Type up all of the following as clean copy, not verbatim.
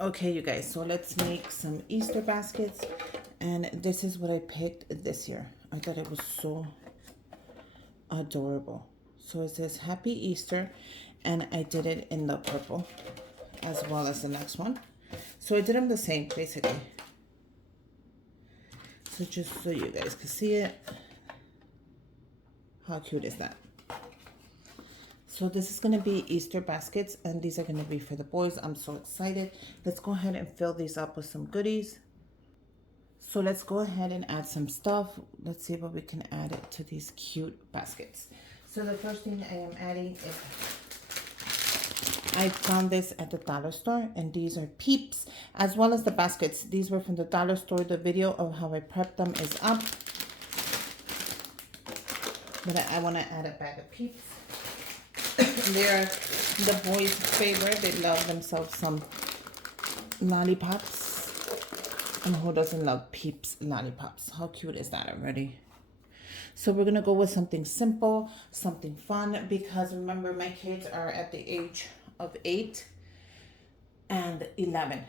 Okay, you guys, so let's make some Easter baskets. And this is what I picked this year. I thought it was so adorable. So it says Happy Easter, and I did it in the purple as well as the next one. So I did them the same, basically. So just so you guys can see it. How cute is that? So this is going to be Easter baskets, and these are going to be for the boys. I'm so excited. Let's go ahead and fill these up with some goodies. So let's go ahead and add some stuff. Let's see what we can add it to these cute baskets. So the first thing I am adding is, I found this at the dollar store, and these are Peeps, as well as the baskets. These were from the dollar store. The video of how I prepped them is up. But I want to add a bag of Peeps. They're the boys' favorite. They love themselves some lollipops. And who doesn't love Peeps lollipops? How cute is that already? So we're going to go with something simple, something fun, because remember, my kids are at the age of 8 and 11.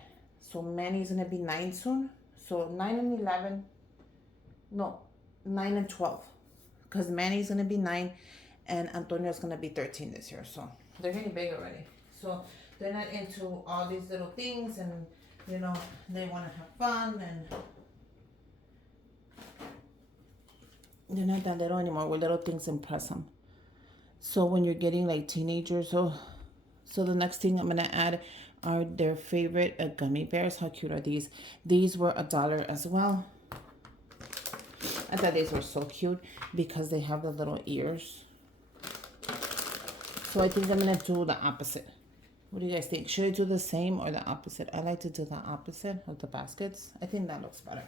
So Manny's going to be 9 soon. So 9 and 11. No, 9 and 12. Because Manny's going to be 9 and Antonio's going to be 13 this year. So they're getting big already. So they're not into all these little things, and, you know, they want to have fun, and they're not that little anymore where little things impress them. So when you're getting like teenagers, so the next thing I'm going to add are their favorite gummy bears. How cute are these? These were $1 as well. I thought these were so cute because they have the little ears. So I think I'm going to do the opposite. What do you guys think? Should I do the same or the opposite? I like to do the opposite of the baskets. I think that looks better.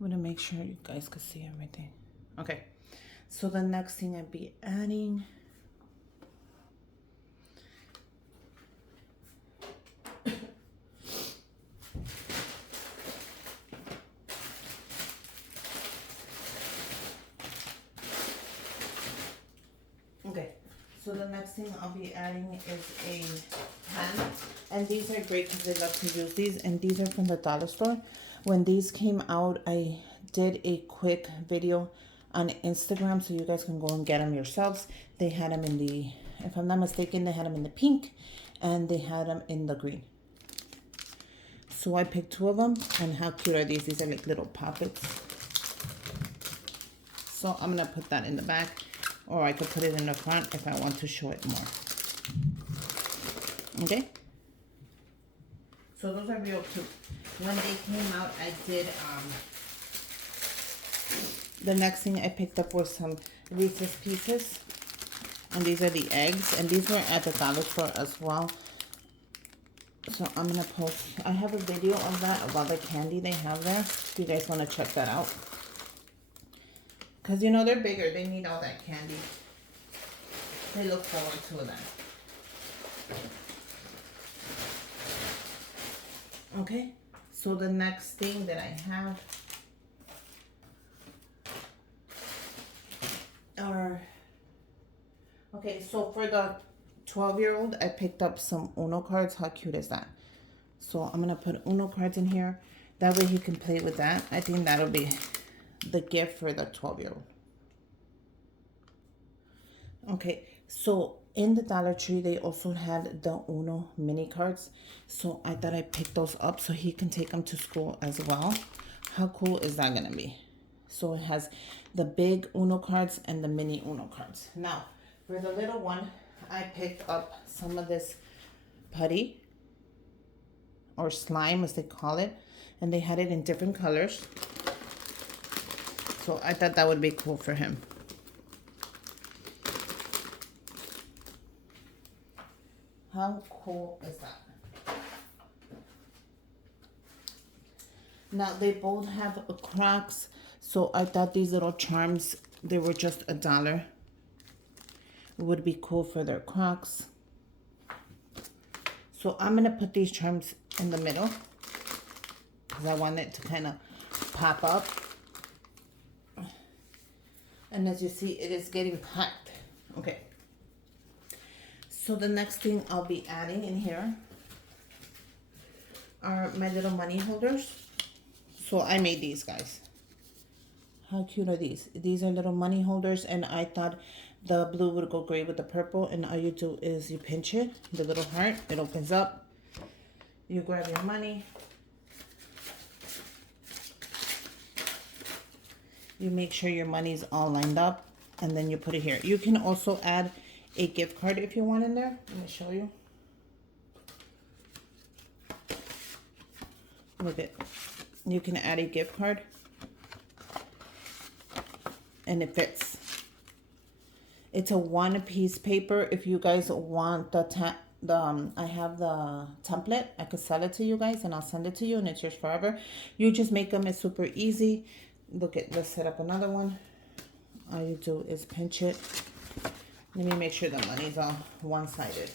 I'm going to make sure you guys can see everything. Okay. So the next thing I'll be adding, so the next thing I'll be adding is a pen. And these are great because they love to use these. And these are from the dollar store. When these came out, I did a quick video on Instagram, so you guys can go and get them yourselves. They had them in the, if I'm not mistaken, they had them in the pink, and they had them in the green. So I picked 2 of them. And how cute are these? These are like little pockets. So I'm going to put that in the back. Or I could put it in the front if I want to show it more. Okay? So those are real cute. When they came out, I did, the next thing I picked up was some Reese's Pieces. And these are the eggs. And these were at the dollar store as well. So I'm going to post, I have a video of that, about the candy they have there. If you guys want to check that out. Because, you know, they're bigger. They need all that candy. They look forward to that. Okay. So the next thing that I have are... Okay, so for the 12-year-old, I picked up some Uno cards. How cute is that? So I'm going to put Uno cards in here. That way he can play with that. I think that'll be the gift for the 12-year-old. Okay, so in the Dollar Tree, they also had the Uno mini cards. So I thought I'd pick those up so he can take them to school as well. How cool is that going to be? So it has the big Uno cards and the mini Uno cards. Now, for the little one, I picked up some of this putty, or slime as they call it. And they had it in different colors. So I thought that would be cool for him. How cool is that? Now they both have Crocs. So I thought these little charms, they were just $1. It would be cool for their Crocs. So I'm going to put these charms in the middle, because I want it to kind of pop up. And as you see, it is getting packed. Okay. So the next thing I'll be adding in here are my little money holders. So I made these, guys. How cute are these? These are little money holders, and I thought the blue would go great with the purple. And all you do is you pinch it, the little heart, it opens up. You grab your money. You make sure your money's all lined up, and then you put it here. You can also add a gift card if you want in there. Let me show you. Look at, you can add a gift card, and it fits. It's a one-piece paper. If you guys want I have the template. I could sell it to you guys, and I'll send it to you, and it's yours forever. You just make them. It's super easy. Look at, let's set up another one. All you do is pinch it. Let me make sure the money's all one-sided.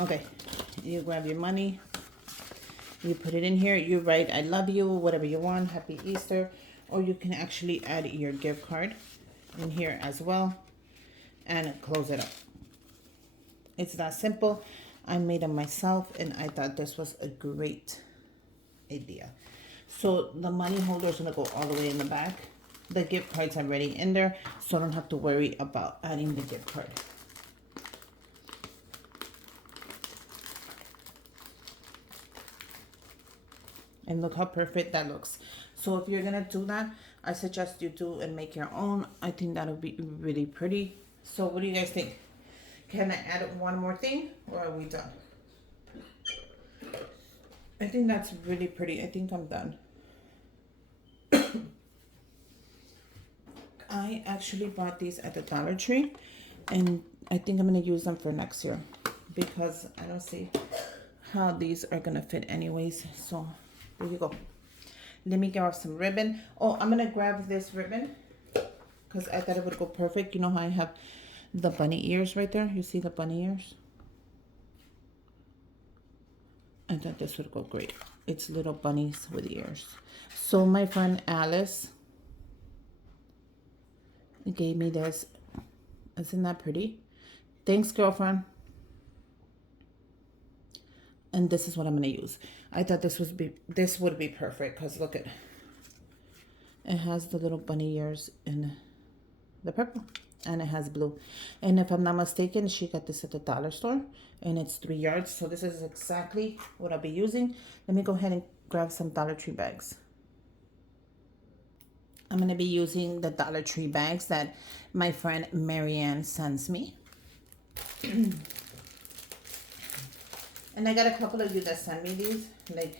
Okay, you grab your money. You put it in here. You write, I love you, whatever you want, Happy Easter. Or you can actually add your gift card in here as well and close it up. It's that simple. I made them myself, and I thought this was a great idea. So the money holder is going to go all the way in the back. The gift cards are already in there, so I don't have to worry about adding the gift card. And look how perfect that looks. So if you're gonna do that, I suggest you do and make your own. I think that'll be really pretty. So what do you guys think? Can I add one more thing, or are we done? I think that's really pretty. I think I'm done. I actually bought these at the Dollar Tree, and I think I'm gonna use them for next year because I don't see how these are gonna fit anyways. So there you go. Let me grab some ribbon. Oh, I'm gonna grab this ribbon because I thought it would go perfect. You know how I have the bunny ears right there? You see the bunny ears? I thought this would go great. It's little bunnies with ears. So my friend Alice gave me this. Isn't that pretty? Thanks, girlfriend. And this is what I'm gonna use. I thought this would be perfect because look at it has the little bunny ears in the purple, and it has blue. And if I'm not mistaken, she got this at the dollar store, and it's 3 yards. So this is exactly what I'll be using. Let me go ahead and grab some Dollar Tree bags. I'm gonna be using the Dollar Tree bags that my friend Marianne sends me. And I got a couple of you that sent me these, like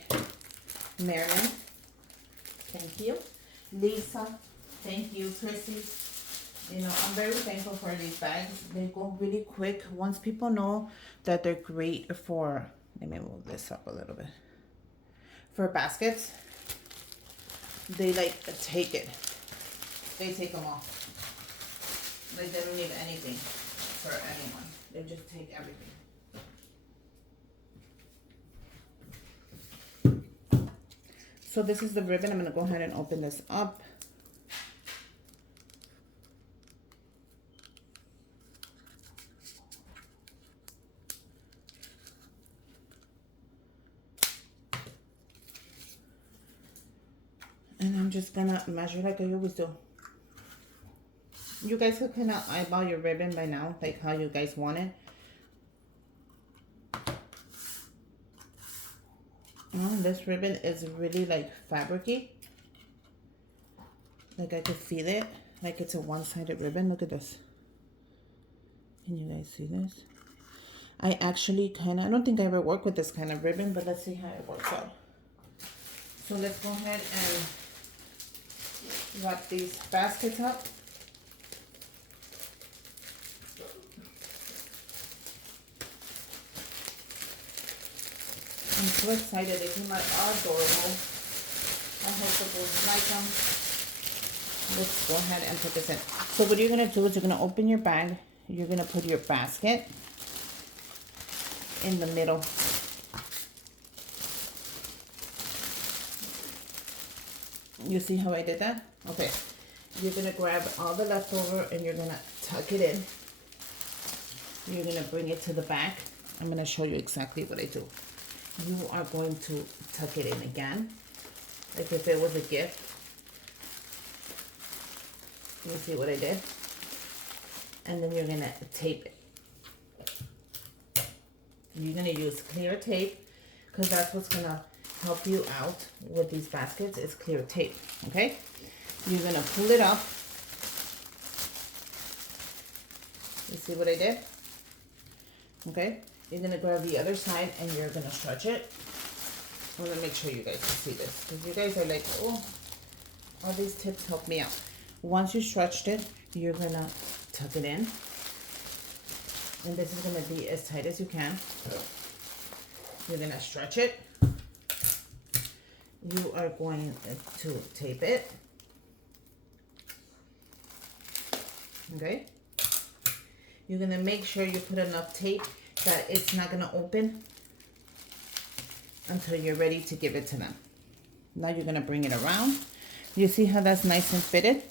Marilyn, thank you. Lisa, thank you. Chrissy, you know, I'm very thankful for these bags. They go really quick. Once people know that they're great for, let me move this up a little bit, for baskets, they like take it. They take them all. Like they don't need anything for anyone. They just take everything. So this is the ribbon. I'm going to go ahead and open this up. And I'm just going to measure like I always do. You guys could kind of eyeball your ribbon by now, like how you guys want it. Oh, this ribbon is really like fabricy. Like I could feel it. Like it's a one-sided ribbon. Look at this. Can you guys see this? I actually I don't think I ever worked with this kind of ribbon, but let's see how it works out. So let's go ahead and wrap these baskets up. I'm so excited. They came out adorable. I hope the boys like them. Let's go ahead and put this in. So what you're going to do is you're going to open your bag. You're going to put your basket in the middle. You see how I did that? Okay. You're gonna grab all the leftover and you're gonna tuck it in. You're gonna bring it to the back. I'm gonna show you exactly what I do. You are going to tuck it in again, like if it was a gift. You see what I did? And then you're gonna tape it. You're gonna use clear tape because that's what's gonna help you out with these baskets is clear tape, okay? You're gonna pull it up. You see what I did? Okay? You're gonna grab the other side and you're gonna stretch it. I wanna make sure you guys can see this because you guys are like, oh, all these tips help me out. Once you stretched it, you're gonna tuck it in. And this is gonna be as tight as you can. You're gonna stretch it. You are going to tape it. Okay? You're gonna make sure you put enough tape that it's not gonna open until you're ready to give it to them. Now you're gonna bring it around. You see how that's nice and fitted?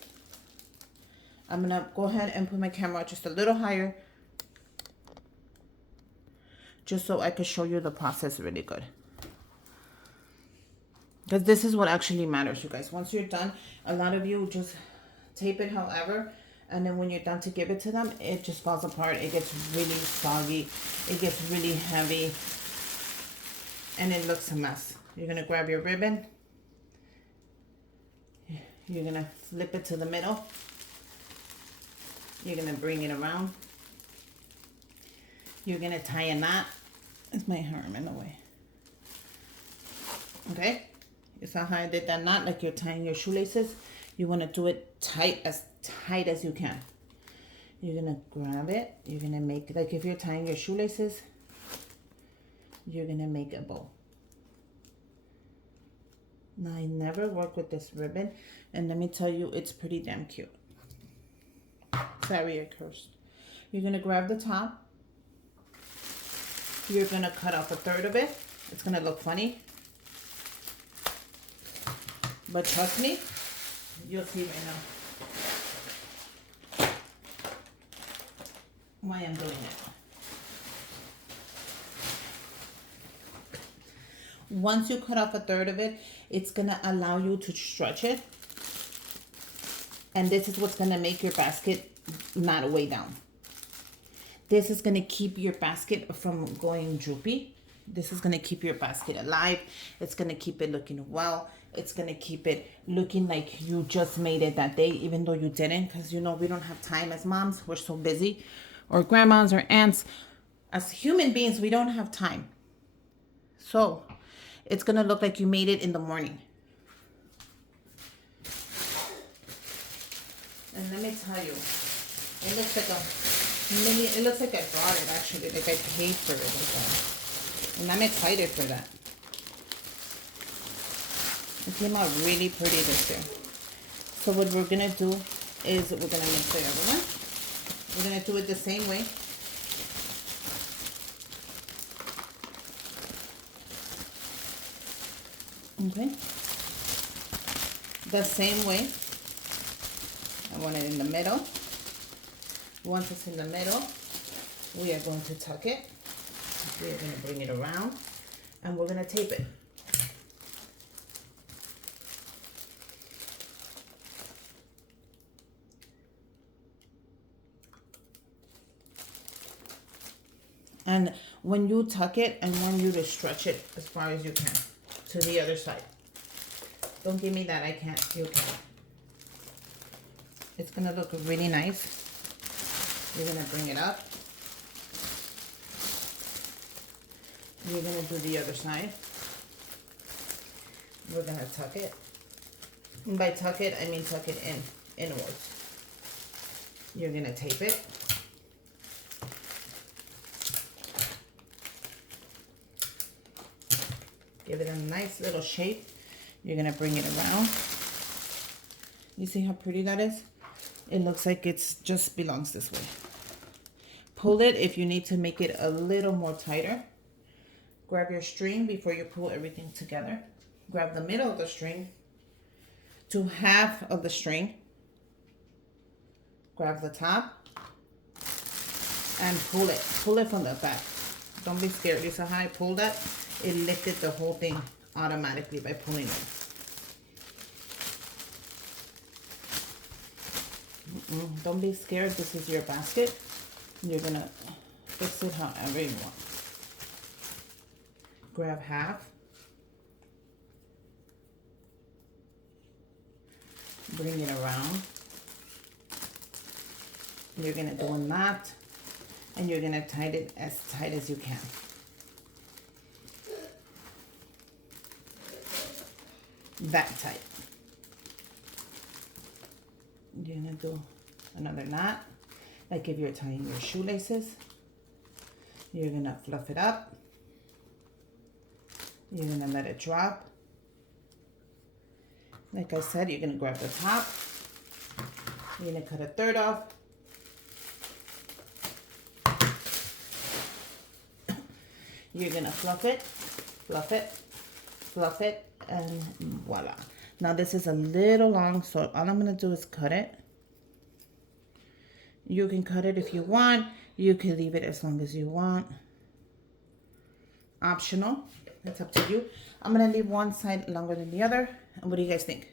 I'm gonna go ahead and put my camera just a little higher just so I could show you the process really good. Because this is what actually matters, you guys. Once you're done, a lot of you just tape it however, and then when you're done to give it to them, it just falls apart. It gets really soggy. It gets really heavy. And it looks a mess. You're gonna grab your ribbon. You're gonna flip it to the middle. You're gonna bring it around. You're gonna tie a knot. It's my arm in the way. Okay? You saw how I did that knot like you're tying your shoelaces? You wanna do it tight as you can. You're gonna grab it. You're gonna make, like if you're tying your shoelaces, you're gonna make a bow. Now I never work with this ribbon, and let me tell you, it's pretty damn cute. Sorry, I cursed. You're gonna grab the top. You're gonna cut off a third of it. It's gonna look funny, but trust me, you'll see right now why I'm doing it. Once you cut off a third of it, it's gonna allow you to stretch it. And this is what's gonna make your basket not weigh down. This is gonna keep your basket from going droopy. This is gonna keep your basket alive. It's gonna keep it looking well. It's gonna keep it looking like you just made it that day, even though you didn't, because you know we don't have time as moms. We're so busy, or grandmas or aunts. As human beings, we don't have time. So it's gonna look like you made it in the morning. And let me tell you, it looks like it looks like I bought it actually, like I paid for it like that. And I'm excited for that. It came out really pretty this year. So what we're gonna do is we're gonna make the other one. We're gonna do it the same way. Okay. The same way. I want it in the middle. Once it's in the middle, we are going to tuck it. We are going to bring it around and we're going to tape it. And when you tuck it, I want you to stretch it as far as you can to the other side. Don't give me that, I can't, you can. It's gonna look really nice. You're gonna bring it up. You're gonna do the other side. We're gonna tuck it. And by tuck it, I mean tuck it inwards. You're gonna tape it. Give it a nice little shape. You're gonna bring it around. You see how pretty that is? It looks like it's just belongs this way. Pull it if you need to make it a little more tighter. Grab your string before you pull everything together. Grab the middle of the string to half of the string. grab the top, and pull it. Pull it from the back. Don't be scared. You saw how I pulled that? It lifted the whole thing automatically by pulling it. Don't be scared. This is your basket. You're gonna fix it however you want. Grab half. Bring it around. You're gonna do a knot, and you're gonna tie it as tight as you can. That tight. You're gonna do another knot, like if you're tying your shoelaces. You're gonna fluff it up. You're gonna let it drop. Like I said, you're gonna grab the top. You're gonna cut a third off. You're gonna fluff it, fluff it, fluff it, and voila. Now this is a little long, so all I'm gonna do is cut it. You can cut it if you want. You can leave it as long as you want. Optional, it's up to you. I'm gonna leave one side longer than the other. And what do you guys think?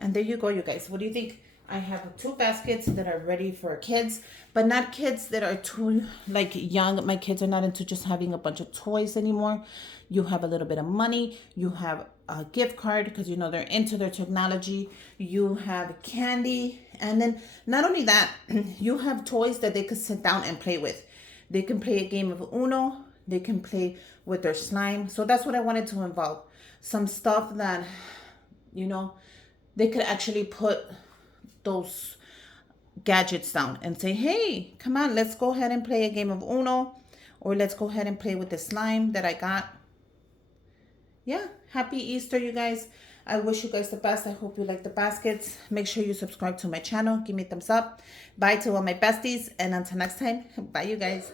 And there you go, you guys. What do you think? I have 2 baskets that are ready for kids, but not kids that are too like young. My kids are not into just having a bunch of toys anymore. You have a little bit of money. You have a gift card because you know they're into their technology. You have candy, and then not only that, you have toys that they could sit down and play with. They can play a game of Uno. They can play with their slime. So that's what I wanted to involve. Some stuff that, you know, they could actually put those gadgets down and say, hey, come on, let's go ahead and play a game of Uno, or let's go ahead and play with the slime that I got. Yeah, happy Easter, you guys. I wish you guys the best. I hope you like the baskets. Make sure you subscribe to my channel. Give me a thumbs up. Bye to all my besties, and until next time, bye you guys.